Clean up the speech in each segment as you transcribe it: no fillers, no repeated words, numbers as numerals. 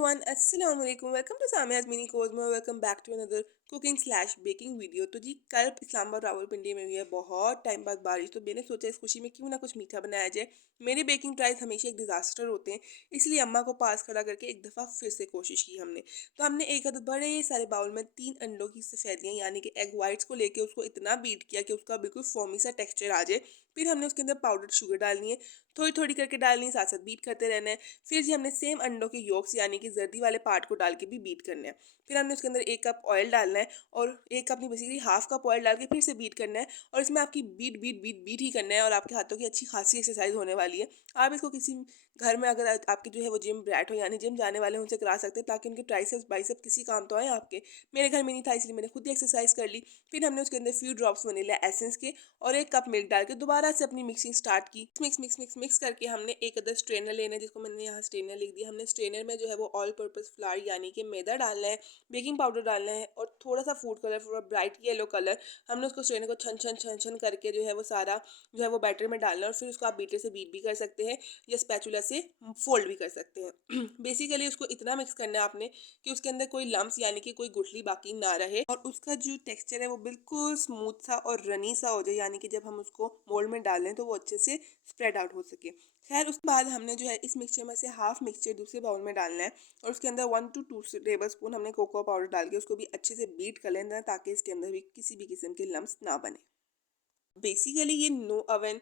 Everyone, अस्सलाम वालेकुम। Welcome to Samia's mini cosmo. Welcome back to another cooking slash baking video. तो जी कल इस्लामाबाद रावलपिंडी में हुई है बहुत टाइम बाद बारिश, तो मैंने सोचा इस खुशी में क्यों ना कुछ मीठा बनाया जाए। मेरे बेकिंग ट्राइज हमेशा एक डिजास्टर होते हैं, इसलिए अम्मा को पास खड़ा करके एक दफ़ा फिर से कोशिश की हमने। तो हमने एक अदद बड़े सारे बाउल में 3 अंडों की सफेदियाँ यानी कि एग वाइट्स को लेके उसको इतना बीट किया कि उसका बिल्कुल फोमी सा टेक्सचर आ जाए। फिर हमने उसके अंदर पाउडर शुगर डालनी है, थोड़ी थोड़ी करके डालनी है, साथ साथ बीट करते रहना है। फिर जी हमने सेम अंडों के योक्स यानी कि जर्दी वाले पार्ट को डाल के भी बीट करना है। फिर हमने उसके अंदर 1 कप ऑयल डालना है और 1 कप नहीं, बेसिकली हाफ कप ऑयल डाल के फिर से बीट करना है। और इसमें आपकी बीट बीट बीट बीट ही करना है और आपके हाथों की अच्छी खासी एक्सरसाइज होने वाली है। आप इसको किसी घर में अगर आपके जो है वो जिम ब्रैट हो यानी जिम जाने वाले हैं उनसे करा सकते हैं, ताकि उनके ट्राइसेप्स बाइसेप्स किसी काम तो आए आपके। मेरे घर में नहीं था इसलिए मैंने खुद ही एक्सरसाइज कर ली। फिर हमने उसके अंदर फ्यू ड्रॉप्स वनीला एसेंस के और 1 कप मिल्क डाल के दोबारा से अपनी मिक्सिंग स्टार्ट की। मिक्स मिक्स मिक्स मिक्स करके हमने एक अदर स्ट्रेनर लेना है, जिसको मैंने यहाँ स्ट्रेनर लिख दिया। हमने स्ट्रेनर में जो है वो ऑल पर्पस फ्लावर यानी कि मैदा डालना है, बेकिंग पाउडर डालना है और थोड़ा सा फूड कलर, थोड़ा ब्राइट येलो कलर। हमने उसको स्ट्रेनर को छन छन छन छन करके जो है वो सारा जो है वो बैटर में डालना है। और फिर उसको आप बीटर से बीट भी कर सकते हैं या स्पैचुला से फोल्ड भी कर सकते हैं। बेसिकली उसको इतना मिक्स करना है आपने कि उसके अंदर कोई लम्स यानी कि कोई गुठली बाकी ना रहे और उसका जो टेक्सचर है वो बिल्कुल स्मूथ सा और रनी सा हो जाए, यानी कि जब हम उसको मोल्ड में डालें तो वो अच्छे से स्प्रेड आउट हो सके। खैर उसके बाद हमने जो है इस मिक्सचर में से हाफ मिक्सचर दूसरे बाउल में डालना है और उसके अंदर 1 to 2 टेबल स्पून हमने कोको पाउडर डाल के उसको भी अच्छे से बीट कर लेना है, ताकि इसके अंदर भी किसी भी किस्म के लम्स ना बने। बेसिकली ये no oven,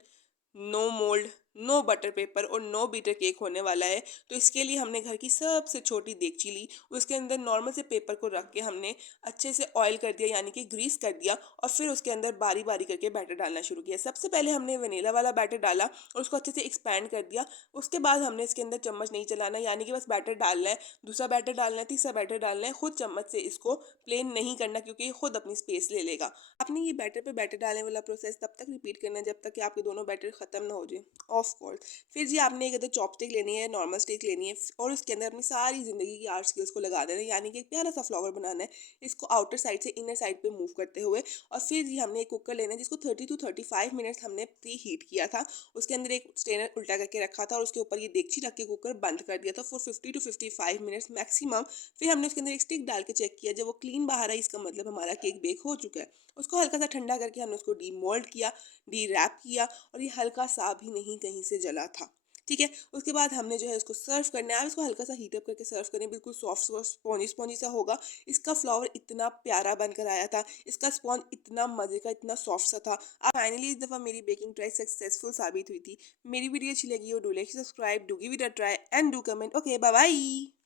no mould, no butter paper और नो बीटर केक होने वाला है। तो इसके लिए हमने घर की सबसे छोटी देगची ली, उसके अंदर नॉर्मल से पेपर को रख के हमने अच्छे से ऑयल कर दिया यानी कि ग्रीस कर दिया और फिर उसके अंदर बारी बारी करके बैटर डालना शुरू किया। सबसे पहले हमने वनीला वाला बैटर डाला और उसको अच्छे से एक्सपैंड कर दिया। उसके बाद हमने इसके अंदर चम्मच नहीं चलाना, यानी कि बस बैटर डालना है, दूसरा बैटर डालना है, तीसरा बैटर डालना है। खुद चम्मच से इसको प्लेन नहीं करना, क्योंकि ये खुद अपनी स्पेस ले लेगा। आपने ये बैटर पे बैटर डालने वाला प्रोसेस तब तक रिपीट करना है जब तक कि आपके दोनों बैटर खत्म ना हो जाए, ऑफ कोर्स। फिर जी आपने एक अदर चॉपस्टिक लेनी है, नॉर्मल स्टिक लेनी है और उसके अंदर अपनी सारी जिंदगी की आर्ट स्किल्स को लगा देना है, यानी कि एक प्यारा सा फ्लावर बनाना है। इसको आउटर साइड से इनर साइड पे मूव करते हुए। और फिर जी हमने एक कुकर लेना है जिसको 30 to 35 मिनट्स हमने प्री हीट किया था। उसके अंदर एक स्ट्रेनर उल्टा करके रखा था और उसके ऊपर ये देगची रख के कुकर बंद कर दिया था फॉर 50 to 55 मिनट्स मैक्सिमम। फिर हमने उसके अंदर एक स्टिक डाल के चेक किया, जब वो क्लीन बाहर आई इसका मतलब हमारा केक बेक हो चुका है। उसको हल्का सा ठंडा करके हमने उसको डीमोल्ड किया, डी रैप किया और ये हल्का सा भी नहीं कहीं से जला था। ठीक है, उसके बाद हमने जो है उसको सर्व करना है। आप इसको हल्का सा हीट अप करके सर्व करें, बिल्कुल सॉफ्ट सॉफ्ट स्पॉन्जी स्पॉन्जी सा होगा। इसका फ्लावर इतना प्यारा बनकर आया था, इसका स्पॉन्ज इतना मजे का, इतना सॉफ्ट सा था। अब फाइनली इस दफ़ा मेरी बेकिंग ट्राई सक्सेसफुल साबित हुई थी। मेरी वीडियो अच्छी लगी हो, do like, subscribe, do give it a try and do comment. Okay, bye bye.